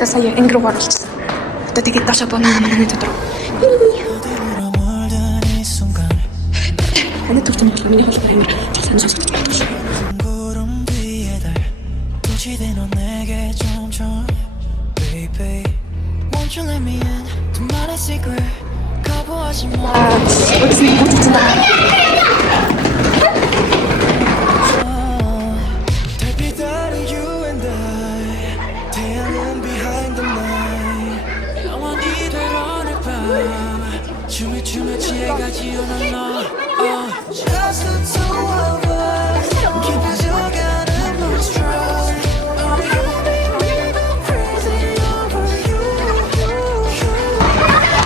저 사이에 앵그로 걸었어. 또 되게 다시 한번 하면 되더라. 근데 또 좀 기분이 좋지 않아. 저 사람 사실 구름 뒤에 달 도치된 너 내게 점점 baby Won't you let me in to my secret 거부하지 마 어디서 못 듣는다. 달빛 아래 you and I 태양은 behind the night 영원히 될 오늘 밤 춤에 취해가지 않아 너 Just the two of us 깊어져가는 lose track crazy over you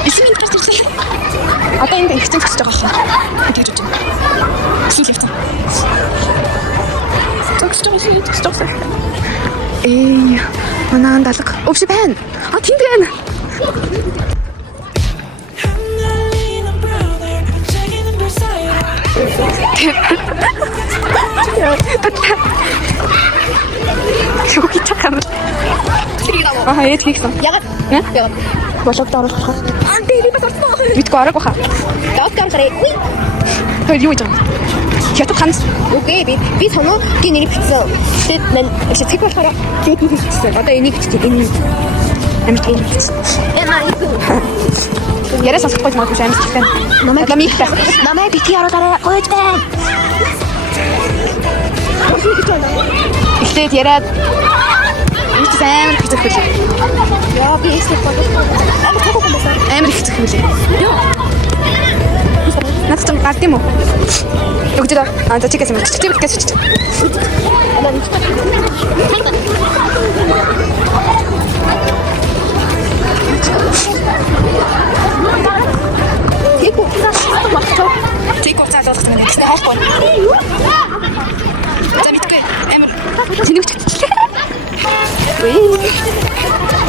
있으면 들었을 때. 아까 인데 그쯤 진짜 가서 되게 좋죠. 신기했어. 진짜 없어. 에이, 만한 달락. 없이 밴. 아, 킹밴. 흩날리는 brother 반짝이는 별 사이로 저기 착하네. 아, 얘 되게 있어. ягаад 응? ягаад болоод орох хаа. анти би басарсан Мэдгүй аргагүй хаа. доктор сарай Тэр юу гэж юм? Хятад ханц. үгүй би соноо тийм нэрийг бичсэн тэгээд мен чи болохоор тийм бичсэн одоо энийг бичсэн энэ Амьд тийм. Яриа сонсохгүй ч магадгүй амьд тийм. намайг Намайг их таа. намайг бити хараарай гойж бай Эхлээд яриад их амар хэцүү хөлөө. яа би эсвэл амар тохиолдсон байсан Амар хэцүү хөлөө. Надад ч гард юм уу? Өгдөө. Аа, за чигээс юм. Чиг гэж чиг. тийм үү Тийг уцаалуулах юм гэсэн хайхгүй. За мэдгүй. Амар тэнэг чигчлээ.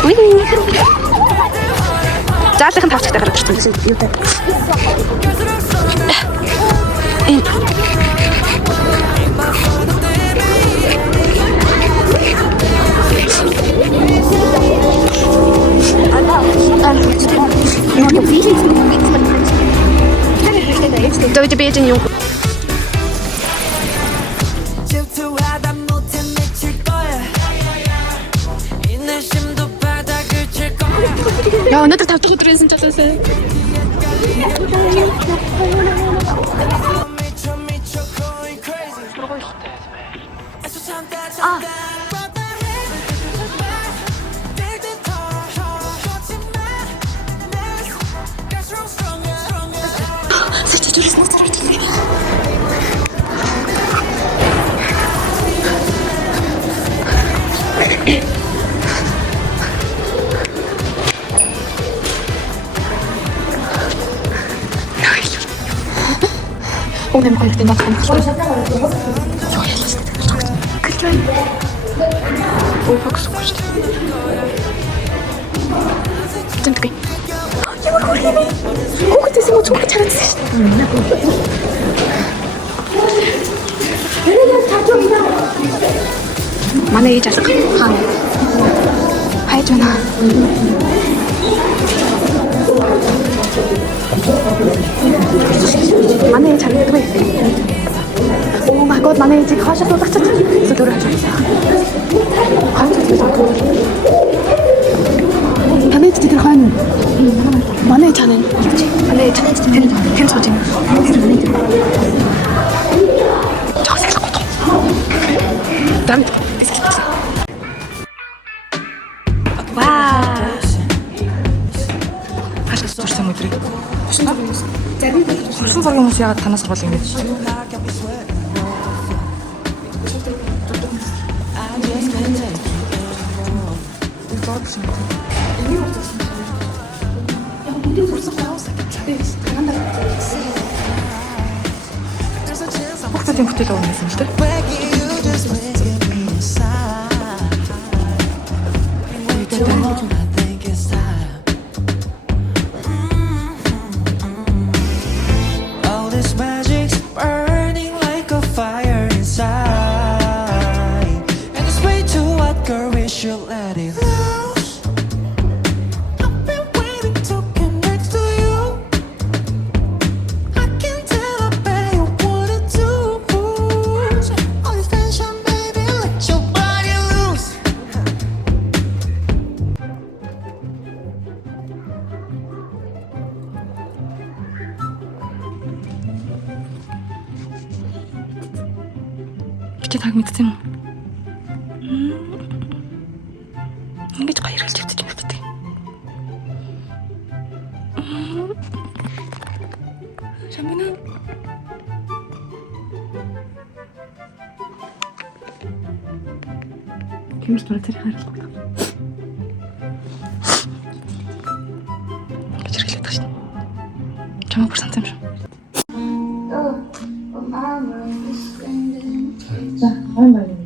Уй. Заалахын тавчтай гараад ирсэн юу та. Deutsche Beten Jung. 질투하다 못해 미칠 거야 이 내심도 바닥을 칠 거야 야, 오늘도 다 두고 들은 진짜 선생. 미쳐 going crazy 애써 참다 참다 What the hell 될 듯 거짓말 갈수록 stronger stronger 진짜 저랬어. 오늘 먹을 때 나 그런 거 좋아해. 그렇게 오, 박수 멋있다. 좀 뜨게. 이거 거리네. 그때 있으면 정말 잘했지. 만에 이 자식 하이전아. 만에 잘했다. 오 마이 갓, 만에 이제 가셔서 딱 쳤다. 그래서 노래하자. 만에 이제 들어가는 만에 자는 이거지. 만에 자는 펜서지. 저 새끼 고통. 남. 와. Хашгис зурсан өдрийг. Сурсан цагийн хүмүүс яагаад танаас сургал ингэж? Хүүхдүүдийн бүтээл авах гэсэн ч тийм. All this magic's burning like a fire inside. And it's way too hot, girl, we should let it loose. таг мэдсэн юм. Ингэж гоё хэлж өгч юм шүү дээ. Шамбина. Кимс төрөөр харах. Гэж хэлээд байгаа шүү. Чамаа бүр сансан юм шүү. 자, 얼마나